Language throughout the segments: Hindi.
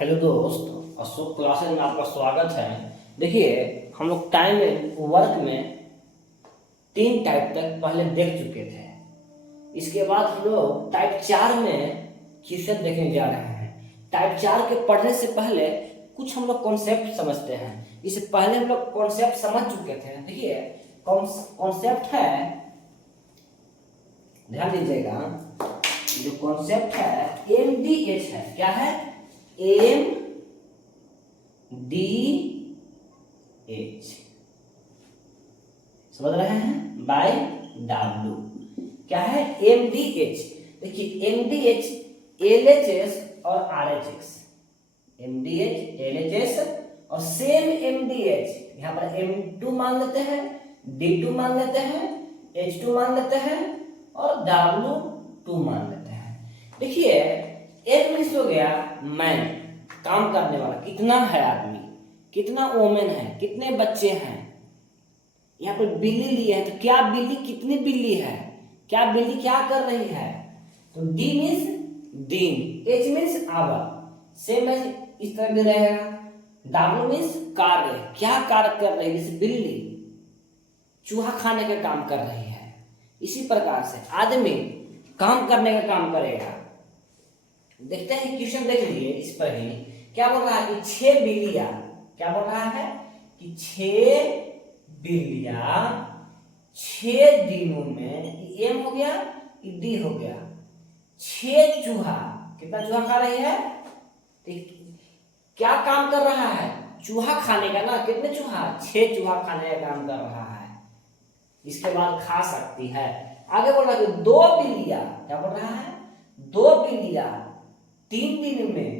हेलो दोस्त, अशोक क्लासेज में आपका स्वागत है। देखिए, हम लोग टाइम वर्क में 3 टाइप तक पहले देख चुके थे। इसके बाद हम लोग टाइप 4 में चीजें देखने जा रहे हैं। टाइप 4 के पढ़ने से पहले कुछ हम लोग कॉन्सेप्ट समझते हैं। इससे पहले हम लोग कॉन्सेप्ट समझ चुके थे। देखिए, कॉन्सेप्ट है, ध्यान दीजिएगा, जो कॉन्सेप्ट है MDH है। क्या है? MDH, समझ रहे हैं? By W। क्या है? MDH। देखिए, MDH LHS और RHS, MDH LHS और सेम MDH यहाँ पर M2 मान लेते हैं, D2 मान लेते हैं, H2 मान लेते हैं और W2 मान लेते हैं। देखिए, एक मीन्स हो गया मैन, काम करने वाला। कितना है आदमी, कितना वोमेन है, कितने बच्चे हैं। यहाँ पर बिल्ली लिए है, तो क्या बिल्ली, कितनी बिल्ली है, क्या बिल्ली क्या कर रही है। तो डी मीन्स दिन, एच मीन्स आवर, सेम इस तरह भी रहेगा। डब्ल्यू मीन्स कार्य, क्या कार्य कर रही है। जैसे बिल्ली चूहा खाने का काम कर रही है, इसी प्रकार से आदमी काम करने का काम करेगा। देखते हैं क्वेश्चन, देख लीजिए इस पर ही क्या बोल रहा है कि 6 बिल्लियां, क्या बोल रहा है कि 6 बिल्लियां 6 दिनों में, एम हो गया, डी हो गया, 6 चूहा, कितना चूहा खा रही है। क्या काम कर रहा है? चूहा खाने का ना। कितने चूहा? 6 चूहा खाने का काम कर रहा है। इसके बाद खा सकती है। आगे बोल रहा है कि 2 बिल्लियां, क्या बोल रहा है, 2 बिल्लियां 3 दिन में,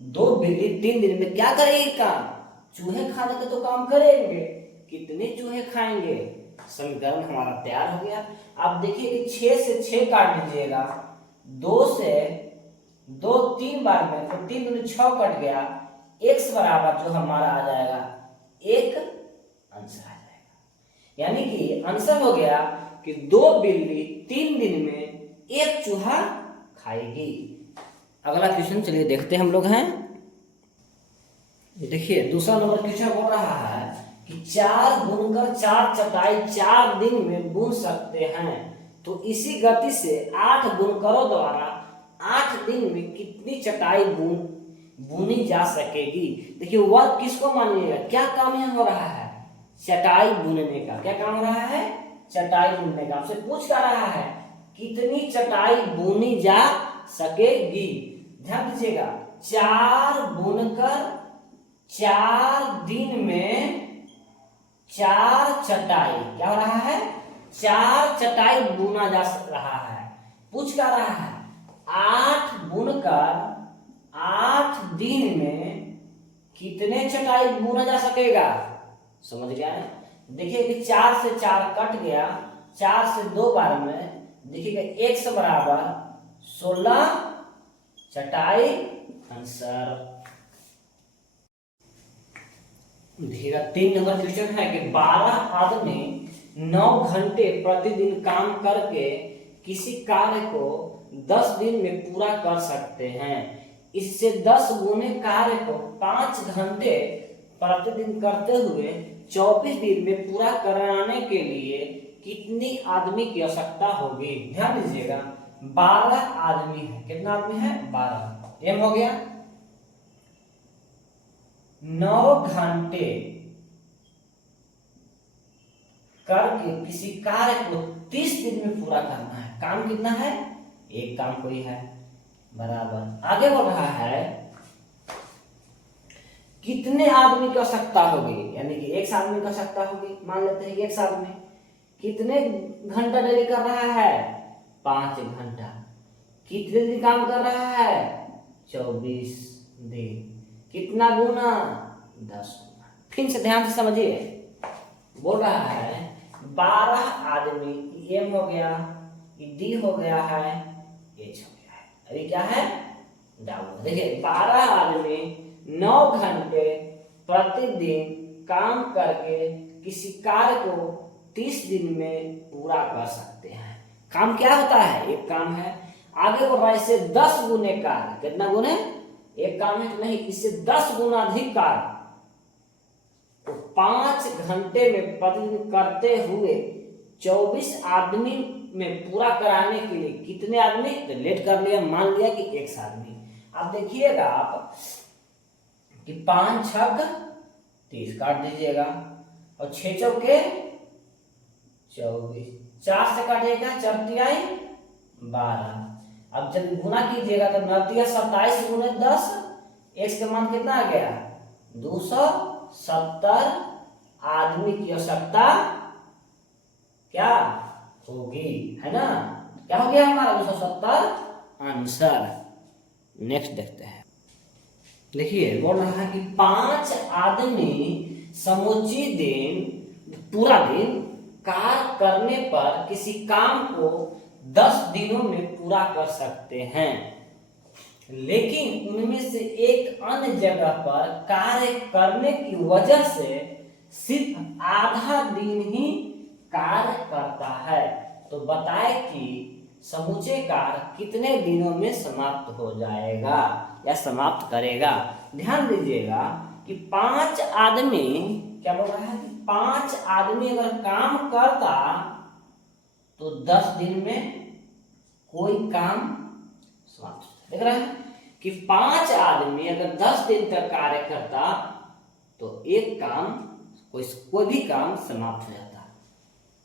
2 बिल्ली 3 दिन में क्या करेगी काम? चूहे खाने का तो काम करेंगे। कितने चूहे खाएंगे? समीकरण हमारा तैयार हो गया। आप देखिए कि 6 से 6 काट दीजिएगा, 2 से 2 3 बार में, तो 3 दूनी 6 कट गया। x बराबर जो हमारा आ जाएगा 1 आंसर आ जाएगा। यानी कि आंसर हो गया कि 2 बिल्ली 3 दिन में 1 चूहा खाएगी। अगला क्वेश्चन चलिए देखते हैं हम लोग हैं। देखिए, दूसरा नंबर क्वेश्चन बोल रहा है कि 4 बुनकर 4 चटाई 4 दिन में बुन सकते हैं, तो इसी गति से 8 बुनकरों द्वारा 8 दिन में कितनी चटाई बुनी जा सकेगी। देखिए, वर्क किसको मानिएगा, क्या काम यहाँ हो रहा है? चटाई बुनने का। क्या काम हो रहा है? चटाई बुनने का। आपसे पूछ कर रहा है कितनी चटाई बुनी जा सकेगी। ध्यान दीजिएगा, 4 बुनकर 4 दिन में 4 चटाई, क्या हो रहा है? 4 चटाई बुना जा रहा है। पूछ कर रहा है 8 बुनकर 8 दिन में कितने चटाई बुना जा सकेगा। समझ गया है? देखिए कि 4 से 4 कट गया, 4 से 2 बार में, देखिएगा x बराबर 16 चटाई आंसर। देखिएगा 3 नंबर क्वेश्चन है कि 12 आदमी 9 घंटे प्रतिदिन काम करके किसी कार्य को 10 दिन में पूरा कर सकते हैं। इससे 10 गुने कार्य को 5 घंटे प्रतिदिन करते हुए 24 दिन में पूरा कराने के लिए कितनी आदमी की आवश्यकता होगी। ध्यान दीजिएगा, 12 आदमी है। कितना आदमी है? 12। एम हो गया, 9 घंटे करके किसी कार्य को 30 दिन में पूरा करना है। काम कितना है? एक काम कोई है, बराबर। आगे बढ़ रहा है कितने आदमी की आवश्यकता होगी, यानी कि एक आदमी की आवश्यकता होगी। मान लेते हैं एक आदमी कितने घंटा डेली कर रहा है? 5 घंटा। कितने दिन काम कर रहा है? 24 दिन। कितना गुना? 10 गुना। फिर से ध्यान से समझिए, बोल रहा है 12 आदमी, एम हो गया, डी हो गया है, एच हो गया है। अभी क्या है? डाउन। देखिए, 12 आदमी 9 घंटे प्रतिदिन काम करके किसी कार्य को 30 दिन में पूरा कर सकते हैं। काम क्या होता है? एक काम है। आगे बढ़ रहा है, इससे 10 गुने कार्य। कितना गुने? एक काम है कि नहीं, इससे 10 गुना अधिक कार्य तो 5 घंटे में प्रतिदिन करते हुए 24 आदमी में पूरा कराने के लिए कितने आदमी, तो लेट कर लिया, मान लिया कि 1 आदमी। अब देखिएगा आप कि 5 छक 30 काट दीजिएगा और 6 चौके 24, 4 से काटिएगा 4 तिहाई 12। अब जब गुना कीजिएगा तो 9 तिया 27 गुने 10, x का मान कितना आ गया 270 आदमी की आवश्यकता क्या होगी, है ना। क्या हो गया हमारा 270 आंसर। नेक्स्ट देखते हैं। देखिए बोल रहा है कि 5 आदमी समूची दिन पूरा दिन कार्य करने पर किसी काम को 10 दिनों में पूरा कर सकते हैं, लेकिन उनमें से एक अन्य जगह पर कार्य करने की वजह से सिर्फ आधा दिन ही कार्य करता है। तो बताए कि समूचे कार्य कितने दिनों में समाप्त हो जाएगा या समाप्त करेगा। ध्यान दीजिएगा कि 5 आदमी, क्या बोल रहा है कि 5 आदमी अगर काम करता तो 10 दिन में कोई काम समाप्त। देख रहे हैं कि 5 आदमी अगर 10 दिन तक कार्य करता तो एक काम, कोई भी काम समाप्त हो जाता।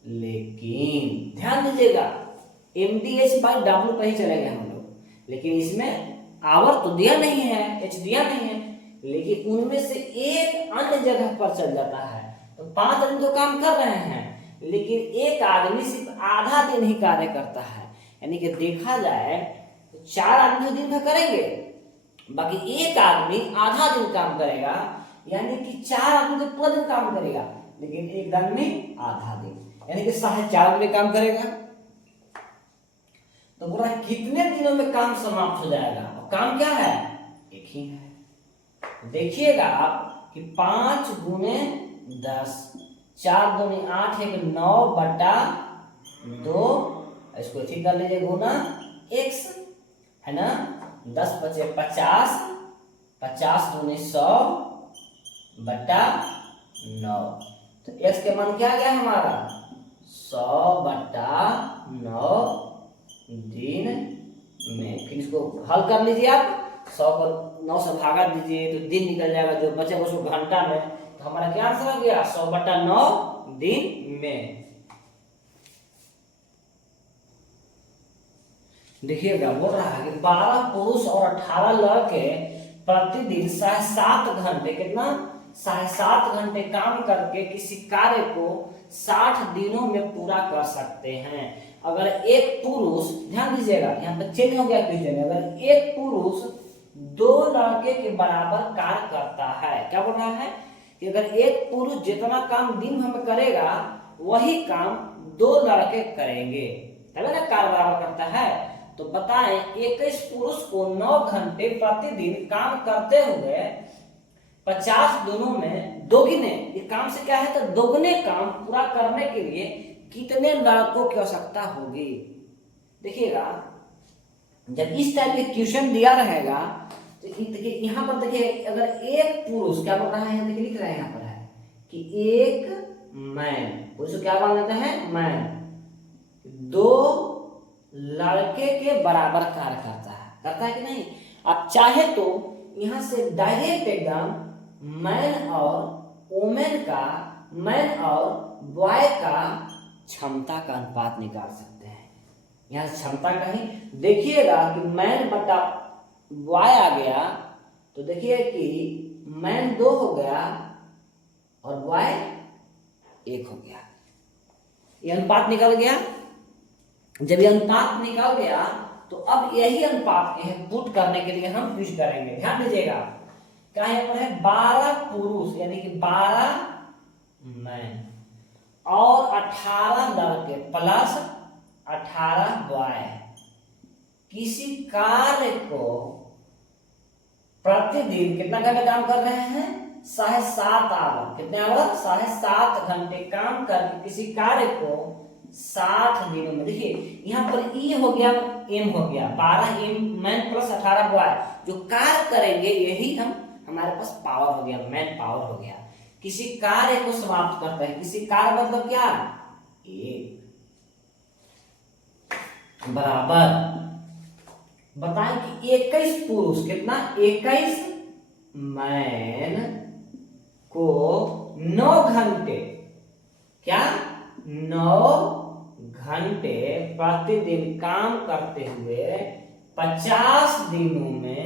लेकिन ध्यान दीजिएगा MDH/W पे ही चले गए हम लोग, लेकिन इसमें आवर तो दिया नहीं है, H दिया नहीं है, लेकिन उनमें से एक अन्य जगह पर चल जाता है। तो 5 आदमी तो काम कर रहे हैं, लेकिन एक आदमी सिर्फ आधा दिन ही कार्य करता है। यानी कि देखा जाए तो 4 आदमी दिन भर करेंगे, बाकी एक आदमी आधा दिन काम करेगा, यानी कि 4 आदमी तो पूरा दिन काम करेगा, लेकिन एक आदमी आधा दिन, यानी कि 4.5 आदमी काम करेगा। तो बोला कितने दिनों में काम समाप्त हो जाएगा, और काम क्या है, एक ही है। देखिएगा आप कि 5 गुने 10, 4 दूनी 8, 9/2, इसको ठीक कर लीजिए गुना x, है ना। 10 बचे 50, 50 दूनी 100/9। तो x के मान क्या गया हमारा 100/9 दिन में। फिर इसको हल कर लीजिए आप, 100 को 9 से भागा दीजिए तो दिन निकल जाएगा, जो बचे उसको घंटा में। तो हमारा क्या आंसर हो गया 100/9 दिन में। देखिएगा बोल रहा है कि 12 पुरुष और 18 लड़के प्रतिदिन 7.5 घंटे, कितना 7.5 घंटे काम करके किसी कार्य को 60 दिनों में पूरा कर सकते हैं। अगर एक पुरुष, ध्यान दीजिएगा यहाँ पर चेंज हो गया क्वेश्चन, अगर एक पुरुष 2 लड़के के बराबर कार्य करता है, क्या बोल रहा है कि अगर एक पुरुष जितना काम दिन भर में करेगा वही काम 2 लड़के करेंगे, तभी ना कार्य बराबर करता है। तो बताएं 21 पुरुष को 9 घंटे प्रतिदिन काम करते हुए 50 दिनों में दोगुने, ये काम से क्या है तो दोगुने काम पूरा करने के लिए कितने लड़कों की आवश्यकता होगी। देखिएगा जब इस टाइप के क्वेश्चन दिया रहेगा तो देखिए यहाँ पर देखिए, अगर एक पुरुष, क्या बोल रहा है देखिए लिख रहे हैं यहाँ पर है कि एक मैन, पुरुष क्या मान लेते हैं मैन, 2 लड़के के बराबर कार्य करता है कि नहीं। आप चाहे तो यहां से डायरेक्ट एकदम मैन और वुमेन का, मैन और बॉय का क्षमता का अनुपात निकाल सकते हैं। यहाँ क्षमता का ही देखिएगा कि मैन बटा बॉय आ गया, तो देखिए कि मैन 2 हो गया और बॉय 1 हो गया, ये अनुपात निकल गया। जब ये अनुपात निकल गया तो अब यही अनुपात के हैं पुट करने के लिए हम यूज करेंगे। ध्यान दीजिएगा क्या यहाँ पर है 12 पुरुष यानी कि 12 मैन और 18 लड़के प्लस 18 बॉय किसी कार्य को प्रतिदिन कितना घंटे काम कर रहे हैं 7.5 आवर, कितने आवर 7.5 घंटे काम करके किसी कार्य को 60 दिनों में। देखिए यहाँ पर ई हो गया, एम हो गया, 12 एम मैन प्लस 18 बॉय जो कार्य करेंगे यही हमारे पास पावर हो गया, मैन पावर हो गया। किसी कार्य को समाप्त करता है, किसी कार्य मतलब क्या, एक बराबर बताएं कि 21 पुरुष कितना, 21 मैन को 9 घंटे, क्या 9 घंटे प्रतिदिन काम करते हुए 50 दिनों में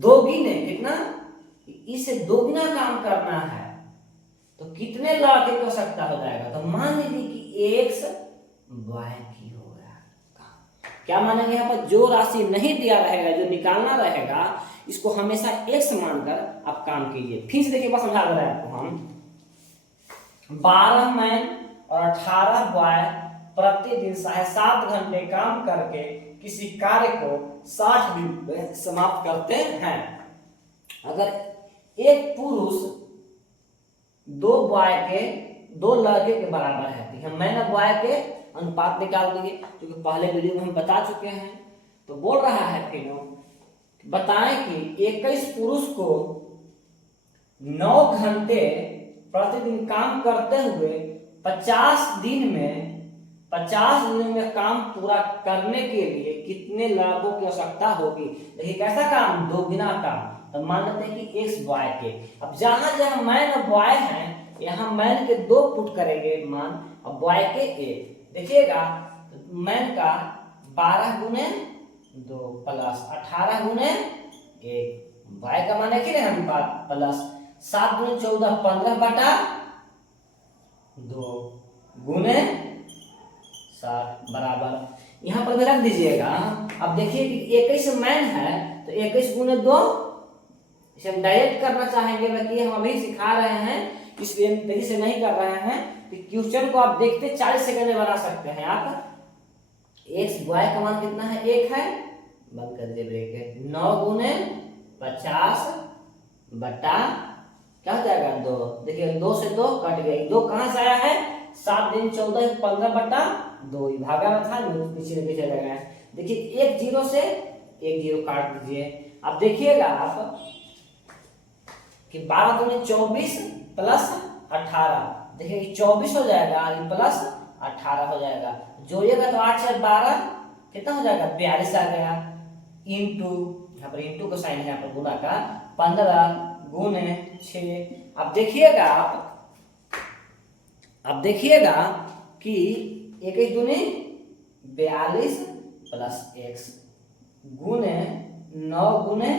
दोगुने कितना, इसे दोगुना काम करना है तो कितने लड़के की आवश्यकता हो जाएगा। तो मान लीजिए कि एक्स वाई की हो गया। क्या मानेंगे, यहाँ पर जो राशि नहीं दिया रहेगा, जो निकालना रहेगा, इसको हमेशा एक्स मानकर आप काम कीजिए। फिर से देखिए, बस समझा रहे हैं आपको हम 12 मैन और 18 बॉय प्रतिदिन 7 घंटे काम करके किसी कार्य को 60 दिन में समाप्त करते हैं। अगर एक पुरुष 2 लड़के के बराबर है तो हम मैन और बॉय के अनुपात निकाल देंगे, क्योंकि पहले वीडियो में हम बता चुके हैं। तो बोल रहा है फिर बताएं कि 21 पुरुष को 9 घंटे प्रतिदिन काम करते हुए 50 दिनों में काम पूरा करने के लिए कितने लड़कों की आवश्यकता होगी। देखिए कैसा काम, दोगुना काम। तो मान लेते हैं कि एक्स बॉय के, अब जहां जहां मैन और बॉय हैं यहाँ मैन के 2 पुट करेंगे मान और बॉय के 1। देखिएगा मैन का 12 गुने 2 प्लस 18 गुने 1, बॉय का मान एक ही हम बात प्लस 7 गुने 14 15 बटा 2 गुने 7 बराबर यहाँ पर भी रख दीजिएगा। अब देखिए कि 21 मैन है तो 21 गुने 2, इसे हम डायरेक्ट करना चाहेंगे, बाकी हम अभी सिखा रहे हैं इसलिए तेजी से नहीं कर रहे हैं। तो क्वेश्चन को आप देखते 40 सेकंड में बना सकते हैं आप। एक्स बॉय का मान कितना है, 1 है, बंद कर दे ब्रैकेट, 9 गुने 50 बटा क्या हो जाएगा 2। देखिए 2 से 2 कट गई, 2 कहां से आया है, 7 दिन 14 15 बटा 2 भागा में था, पीछे पीछे लगा है। देखिए 1 0 से 1 0 काट दीजिए। अब देखिएगा आप कि 12 दूनी 24 प्लस 18, देखिए 24 हो जाएगा प्लस 18 हो जाएगा, जोड़िएगा तो 8 से 12 कितना हो जाएगा 42 आ गया, इंटू यहाँ पर इंटू का साइन है, यहाँ पर गुना का 15 गुने 6। अब देखिएगा कि 21 दूनी 42 प्लस x गुने 9 गुने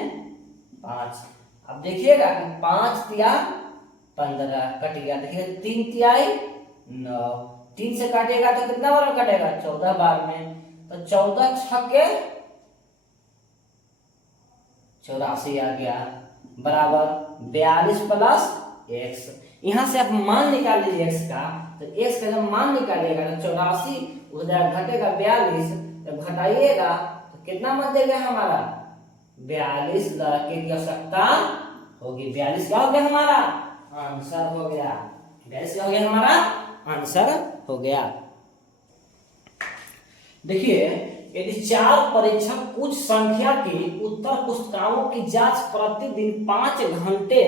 5। अब देखिएगा कि 5 तिया 15 कट गया, देखिए 3 तियाई 9, 3 से काटेगा तो कितना बार में कटेगा 14 बार में, तो 14 छक्के 84 आ गया बराबर 42 प्लस x। यहां से आप मान निकाल लीजिए x का, तो x का जब मान निकालिएगा तो 84 उधर घटेगा 42, जब घटाइएगा तो कितना मत देगा हमारा 42 लड़के की आवश्यकता होगी। 42 क्या हो गया हमारा आंसर हो गया, 42 क्या हो गया हमारा आंसर हो गया। देखिए यदि 4 परीक्षक कुछ संख्या की उत्तर पुस्तिकाओं की जांच प्रतिदिन 5 घंटे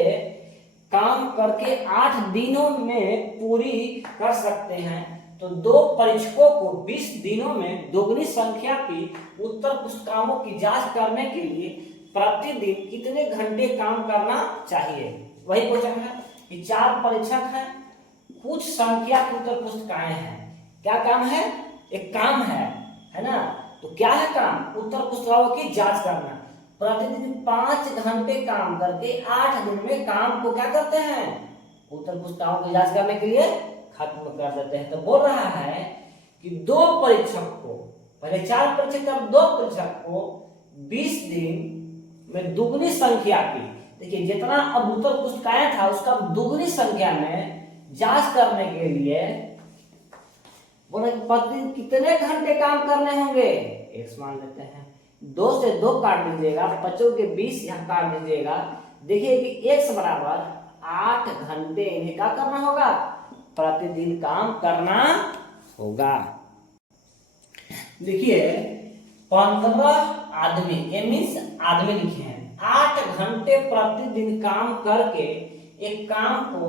काम करके 8 दिनों में पूरी कर सकते हैं तो 2 परीक्षकों को 20 दिनों में दोगुनी संख्या की उत्तर पुस्तिकाओं की जांच करने के लिए प्रतिदिन कितने घंटे काम करना चाहिए। वही क्वेश्चन है कि 4 परीक्षक हैं, कुछ संख्या की उत्तर पुस्तिकाएं हैं, क्या काम है, एक काम है ना, तो क्या है काम, उत्तर पुस्तिकाओं की जांच करना। प्रतिदिन 5 घंटे काम करके 8 दिन में काम को क्या करते हैं, उत्तर पुस्तिकाओं की जांच करने के लिए खत्म कर देते हैं। तो बोल रहा है कि 2 परीक्षक को, पहले 4 परीक्षक अब 2 परीक्षक को 20 दिन में दुगनी संख्या की, देखिए जितना अब उत्तर पुस्तिकाएं था उसका दुगनी संख्या में जांच करने के लिए बोले प्रतिदिन कितने घंटे काम करने होंगे, एक्स मान लेते हैं, 2 से 2 काट दीजिएगा, 5 के 20 यहाँ काट दीजिएगा। देखिए कि x बराबर 8 घंटे इन्हें क्या करना होगा, प्रतिदिन काम करना होगा। देखिए 15 आदमी, ये मीन्स आदमी लिखे हैं, 8 घंटे प्रतिदिन काम करके एक काम को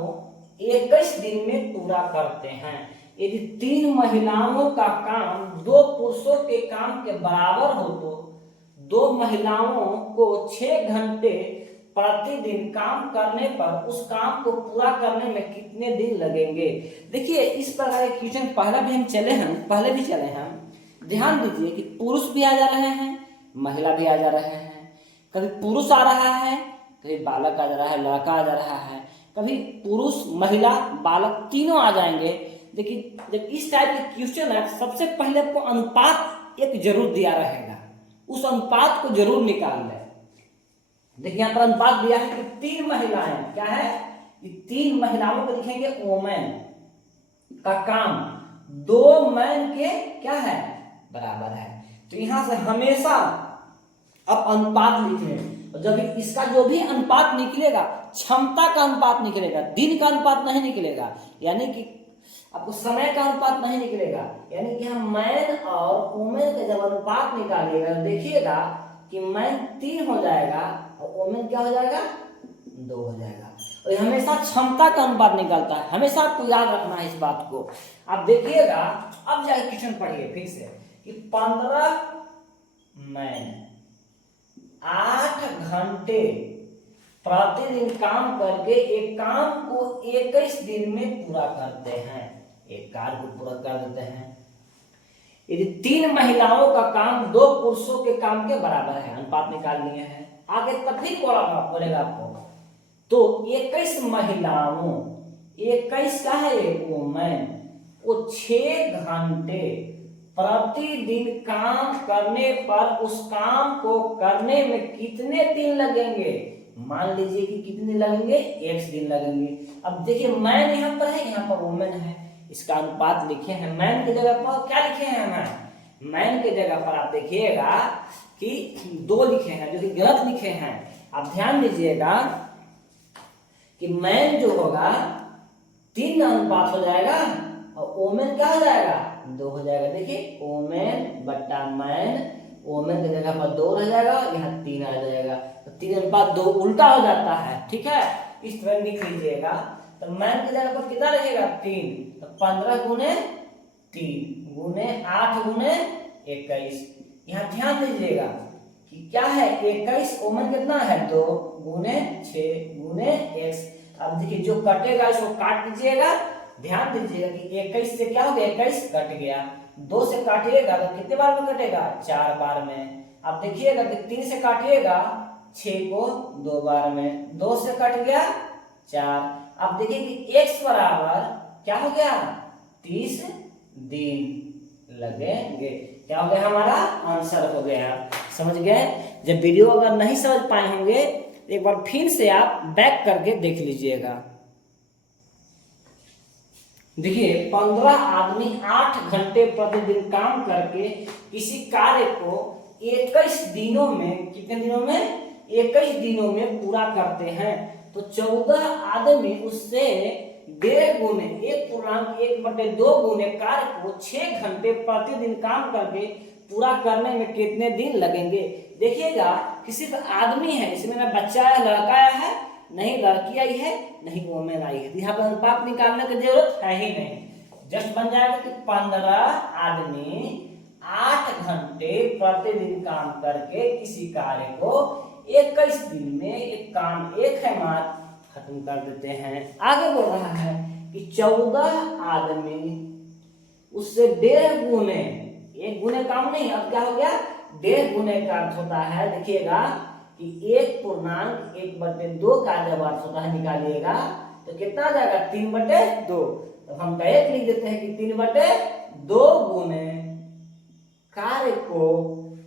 21 दिन में पूरा करते हैं। यदि 3 महिलाओं का काम 2 पुरुषों के काम के बराबर हो तो 2 महिलाओं को 6 घंटे प्रतिदिन काम करने पर उस काम को पूरा करने में कितने दिन लगेंगे। देखिए इस प्रकार के क्वेश्चन पहले भी चले हैं। ध्यान दीजिए कि पुरुष भी आ जा रहे हैं, महिला भी आ जा रहे हैं। कभी पुरुष आ रहा है, कभी बालक आ जा रहा है, लड़का आ जा रहा है, कभी पुरुष महिला बालक तीनों आ जाएंगे। देखिए जब इस टाइप के क्वेश्चन है, सबसे पहले आपको अनुपात एक जरूर दिया रहेगा, उस अनुपात को जरूर निकाल लें। देखिए यहाँ पर अनुपात दिया है कि 3 महिलाएं, क्या है, 3 महिलाओं को लिखेंगे वोमेन का काम 2 मैन के क्या है बराबर है। तो यहां से हमेशा अब अनुपात लिख लें, और जब इसका जो भी अनुपात निकलेगा क्षमता का अनुपात निकलेगा, दिन का अनुपात नहीं निकलेगा, यानी कि आपको समय का अनुपात नहीं निकलेगा। यानी कि हम मैन और वोमेन का जब अनुपात निकालिएगा देखिएगा कि मैन 3 हो जाएगा और वोमेन क्या हो जाएगा 2 हो जाएगा। और हमेशा क्षमता का अनुपात निकलता है, हमेशा आपको याद रखना है इस बात को। आप देखिएगा, अब जाके क्वेश्चन पढ़िए फिर से कि 15 मैन 8 घंटे प्रतिदिन काम करके एक काम को 21 दिन में पूरा करते हैं, एक कार्य को पूरा कर देते हैं। यदि 3 महिलाओं का काम 2 पुरुषों के काम के बराबर है, अनुपात निकाल लिए हैं, आगे तभी बोलेगा आपको। तो 21 महिलाओं, 21 का है वोमेन, वो 6 घंटे प्रतिदिन काम करने पर उस काम को करने में कितने दिन लगेंगे। मान लीजिए कि कितने लगेंगे, 1 दिन लगेंगे। अब देखिए मैन यहाँ पर है, यहाँ पर वोमेन है, इसका अनुपात लिखे हैं। मैन की जगह पर क्या लिखे हैं, मैन की जगह पर आप देखिएगा कि 2 लिखे हैं, जो कि गलत लिखे हैं। आप ध्यान दीजिएगा कि मैन जो होगा 3 अनुपात हो जाएगा और वोमेन क्या हो जाएगा 2 हो जाएगा। देखिए वोमेन बट्टा मैन, वोमेन की जगह पर 2 रह जाएगा, यहाँ 3 आ जाएगा, तो 3 अनुपात 2 उल्टा हो जाता है। ठीक है, इस तरह लिख लीजिएगा। तो मैन की जगह पर कितना रहेगा 3, तो 15 गुने 3 गुने 8 गुने 21। यहाँ ध्यान दीजिएगा कि क्या है 21, वोमेन कितना है 2 गुने 6 गुने x। अब देखिए जो कटेगा इसको काट दीजिएगा। ध्यान दीजिएगा कि 21 से क्या हो गया, 21 कट गया, 2 से काटिएगा तो कितने बार में कटेगा, 4 बार में। अब देखिएगा कि 3 से काटिएगा 6 को 2 बार में, 2 से कट गया 4। अब देखिए कि x बराबर क्या हो गया 30 दिन लगेंगे। क्या हो गया, हमारा आंसर हो गया। समझ गए। जब वीडियो अगर नहीं समझ पाए होंगे एक बार फिर से आप बैक करके देख लीजिएगा। देखिए 15 आदमी 8 घंटे प्रतिदिन काम करके किसी कार्य को 21 दिनों में, कितने दिनों में 21 दिनों में पूरा करते हैं। तो 14 आदमी उससे 1.5 गुने 1.1/2 गुने कार्य को 6 घंटे प्रतिदिन काम करके पूरा करने में कितने दिन लगेंगे। देखिएगा कि सिर्फ आदमी है, इसमें ना बच्चा है, लड़का है, नहीं लड़की आई है, नहीं वोमेन आई है। यहाँ पर अनुपात निकालने की जरूरत है ही नहीं। जस्ट बन जाएगा कि 15 आदमी 8 घंटे प्रतिदिन काम करके किसी कार्य को 21 दिन में एक काम एक है मात्र खत्म कर देते हैं। आगे बोल रहा है कि 14 आदमी उससे 1.5 गुने, 1 गुने काम नहीं, अब क्या हो गया 1.5 गुने का अर्थ होता है। देखिएगा कि 1.1/2 का जब अर्थ होता है निकालिएगा तो कितना आ जाएगा 3/2। तो हम डायरेक्ट लिख देते हैं कि 3/2 गुने कार्य को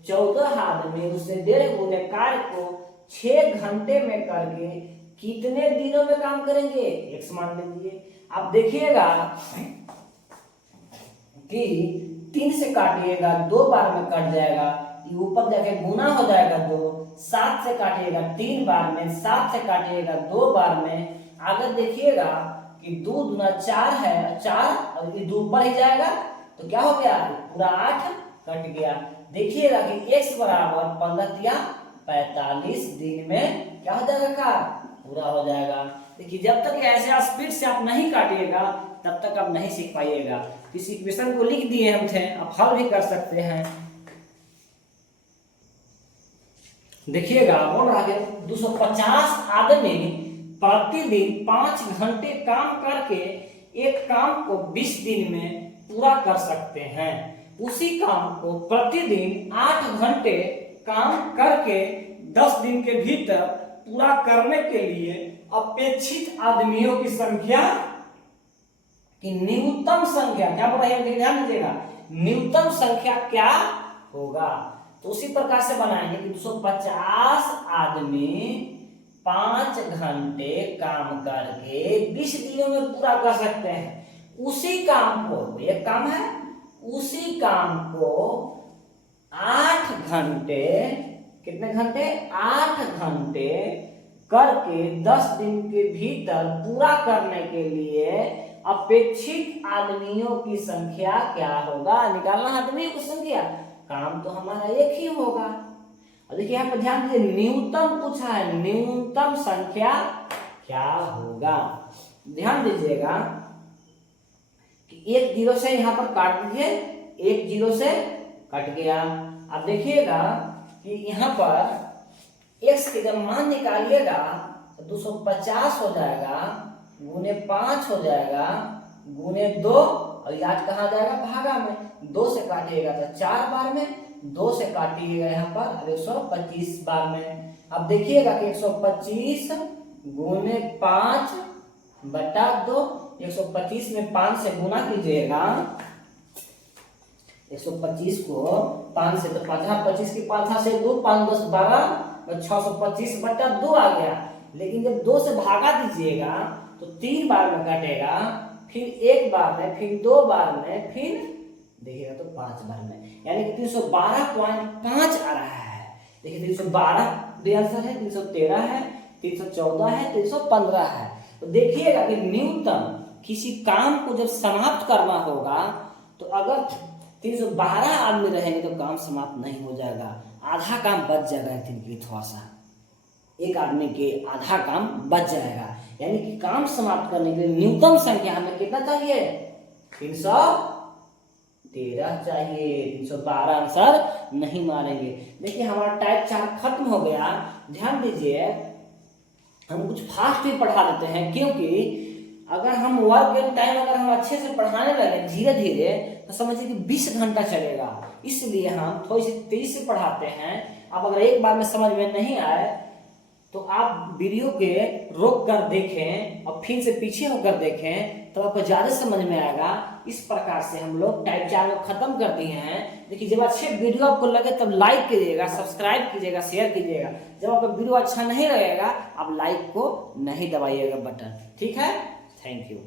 14 आदमी उससे 1.5 गुने कार्य को 6 घंटे में करके कितने दिनों में काम करेंगे, x मान लीजिए। आप देखिएगा कि 3 से काटिएगा 2 बार में कट जाएगा, ऊपर जाके गुना हो जाएगा 2, 7 से काटिएगा 3 बार में, 7 से काटिएगा 2 बार में। अगर देखिएगा कि 2 दूना 4 है, 4 और ये 2 ऊपर ही जाएगा तो क्या हो गया पूरा 8 कट गया। देखिएगा कि x बराबर 15 या 45 दिन में क्या हो जाएगा, कार्य पूरा हो जाएगा। देखिए जब तक ऐसे स्पीड से आप नहीं काटिएगा तब तक आप नहीं सीख पाइएगा। इस इक्वेशन को लिख दिए हम थे, आप हल भी कर सकते हैं। देखिएगा बोल रहा है 250 आदमी प्रतिदिन 5 घंटे काम करके एक काम को 20 दिन में पूरा कर सकते हैं। उसी काम को प्रतिदिन 8 घंटे काम करके 10 दिन के भीतर पूरा करने के लिए अपेक्षित आदमियों की संख्या की न्यूनतम संख्या क्या बोल रही है, ध्यान दीजिएगा, न्यूनतम संख्या क्या होगा। तो उसी प्रकार से बनाएंगे कि 250 आदमी 5 घंटे काम करके 20 दिनों में पूरा कर सकते हैं। उसी काम को, एक काम है, उसी काम को 8 घंटे, कितने घंटे, 8 घंटे करके 10 दिन के भीतर पूरा करने के लिए अपेक्षित आदमियों की संख्या क्या होगा, निकालना आदमियों की संख्या, काम तो हमारा एक ही होगा। और देखिए यहाँ पर ध्यान दीजिए, न्यूनतम पूछा है, न्यूनतम संख्या क्या होगा। ध्यान दीजिएगा कि 1 जीरो से यहाँ पर काट दीजिए, 1 जीरो से कट गया। अब देखिएगा कि यहाँ पर x के जब मान निकालिएगा तो 250 हो जाएगा, गुने 5 हो जाएगा, गुने 2, और याद कहाँ जाएगा, भागा में। 2 से काटिएगा तो 4 बार में, 2 से काटिएगा यहाँ पर 125 बार में। अब देखिएगा कि 125 गुने 5 बटा 2, 125 में 5 से गुना कीजिएगा, 125 को 5 से, तो 25 की 5 से 2, 5 10 12, 625 बटा 2 आ गया। लेकिन जब 2 से भागा दीजिएगा तो 3 बार में कटेगा, फिर 1 बार में, फिर 2 बार में, फिर देखिएगा तो 5 बार में, यानी कि 312.5 आ रहा है। देखिए 312 आंसर है, 313 है, 314 है, 315 है। तो देखिएगा कि न्यूनतम किसी काम को जब समाप्त करना होगा तो अगर 312 आदमी रहेंगे तो काम समाप्त नहीं हो जाएगा, आधा काम बच जाएगा, थोड़ा सा एक आदमी के आधा काम बच जाएगा। यानी कि काम समाप्त करने के लिए न्यूनतम संख्या हमें कितना चाहिए, 313 चाहिए, 312 आंसर नहीं मारेंगे। देखिए हमारा टाइप 4 खत्म हो गया। ध्यान दीजिए, हम कुछ फास्ट भी पढ़ा देते हैं, क्योंकि अगर हम वर्क टाइम अगर हम अच्छे से पढ़ाने लगे धीरे धीरे तो समझिए कि 20 घंटा चलेगा। इसलिए हम थोड़ी सी तेजी से पढ़ाते हैं। अब अगर एक बार में समझ में नहीं आए तो आप वीडियो के रोक कर देखें और फिर से पीछे होकर देखें तो आपको ज्यादा समझ में आएगा। इस प्रकार से हम लोग टाइप 4 में खत्म कर दिए हैं। देखिए जब अच्छे वीडियो आपको लगे तब लाइक कीजिएगा, सब्सक्राइब कीजिएगा, शेयर कीजिएगा। जब आपका वीडियो अच्छा नहीं लगेगा आप लाइक को नहीं दबाइएगा बटन, ठीक है। Thank you.